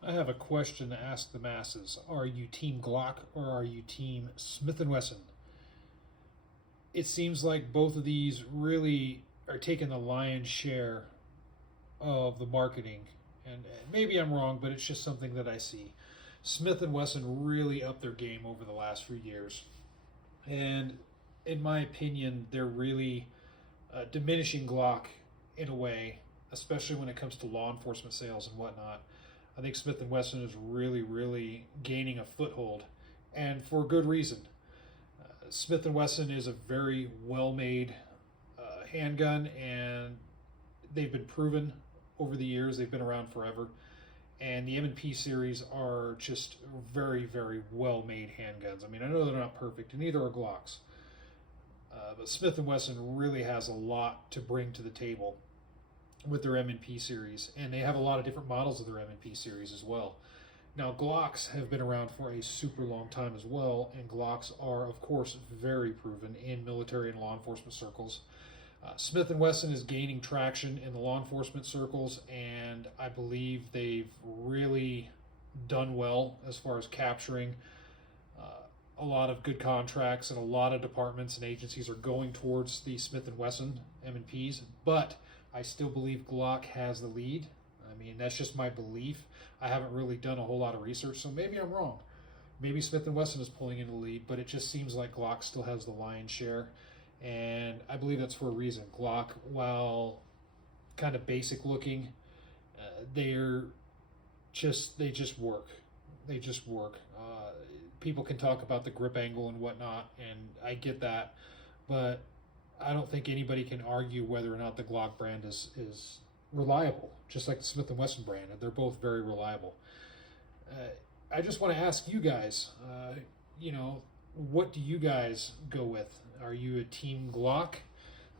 I have a question to ask the masses. Are you team Glock or are you team Smith & Wesson? It seems like both of these really are taking the lion's share of the marketing. And maybe I'm wrong, but it's just something that I see. Smith & Wesson really upped their game over the last few years. And in my opinion, they're really diminishing Glock in a way, especially when it comes to law enforcement sales and whatnot. I think Smith & Wesson is really gaining a foothold, and for good reason. Smith & Wesson is a very well-made handgun, and they've been proven over the years. They've been around forever, and the M&P series are just very well-made handguns. I mean, I know they're not perfect, and neither are Glocks, but Smith & Wesson really has a lot to bring to the table with their M&P series, and they have a lot of different models of their M&P series as well. Now, Glocks have been around for a super long time as well, and Glocks are, of course, very proven in military and law enforcement circles. Smith & Wesson is gaining traction in the law enforcement circles, and I believe they've really done well as far as capturing a lot of good contracts, and a lot of departments and agencies are going towards the Smith & Wesson M&Ps, but I still believe Glock has the lead. I mean, that's just my belief. I haven't really done a whole lot of research, so maybe I'm wrong. Maybe Smith & Wesson is pulling in the lead, but it just seems like Glock still has the lion's share, and I believe that's for a reason. Glock, while kind of basic looking, they're they just work. They just work. People can talk about the grip angle and whatnot, and I get that, but I don't think anybody can argue whether or not the Glock brand is reliable, just like the Smith & Wesson brand. They're both very reliable. I just want to ask you guys, what do you guys go with? Are you a team Glock?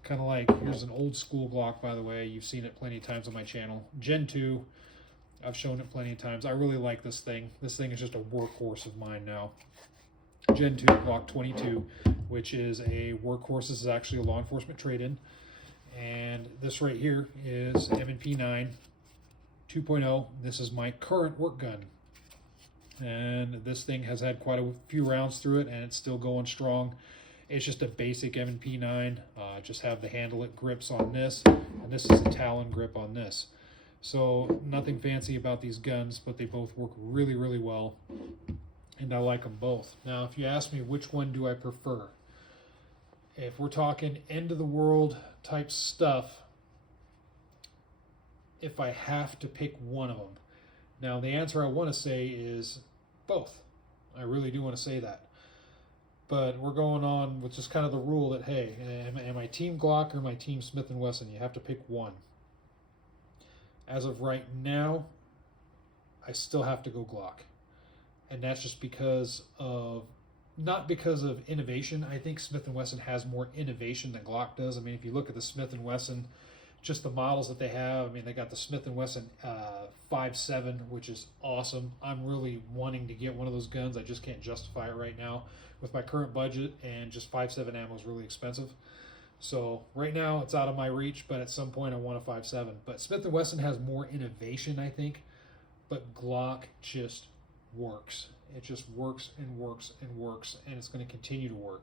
Kind of like, here's an old school Glock, by the way. You've seen it plenty of times on my channel. Gen 2. I've shown it plenty of times. I really like this thing. This thing is just a workhorse of mine now. Gen 2 Glock 22, which is a workhorse. This is actually a law enforcement trade-in. And this right here is M&P 9 2.0. This is my current work gun. And this thing has had quite a few rounds through it, and it's still going strong. It's just a basic M&P 9. Just have the handle grips on this, and this is the Talon grip on this. So nothing fancy about these guns, but they both work really well, and I like them both. Now, if you ask me which one do I prefer, if we're talking end of the world type stuff, if I have to pick one of them, now the answer I want to say is both. I really do want to say that. But we're going on with just kind of the rule that, hey, am I team Glock or am I team Smith & Wesson? You have to pick one. As of right now, I still have to go Glock. And that's just because of, not because of innovation. I think Smith & Wesson has more innovation than Glock does. I mean, if you look at the Smith & Wesson, just the models that they have, I mean, they got the Smith & Wesson 5.7, which is awesome. I'm really wanting to get one of those guns. I just can't justify it right now with my current budget, and just 5.7 ammo is really expensive. So right now it's out of my reach, but at some point I want a 5.7. But Smith & Wesson has more innovation, I think, but Glock just works. It just works, and it's going to continue to work.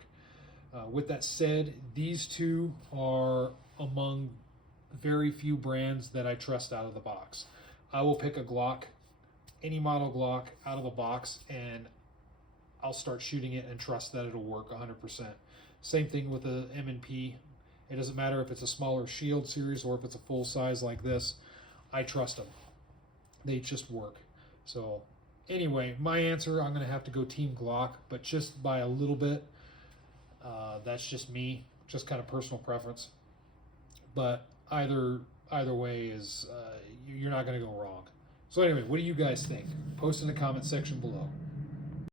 With that said, these two are among very few brands that I trust out of the box. I will pick a Glock, any model Glock out of the box, and I'll start shooting it and trust that it'll work 100%. Same thing with the M&P. It doesn't matter if it's a smaller Shield series or if it's a full size like this. I trust them. They just work. So anyway, my answer, I'm going to have to go Team Glock, but just by a little bit. That's just me, just kind of personal preference. But either way is you're not going to go wrong. So anyway, what do you guys think? Post in the comment section below.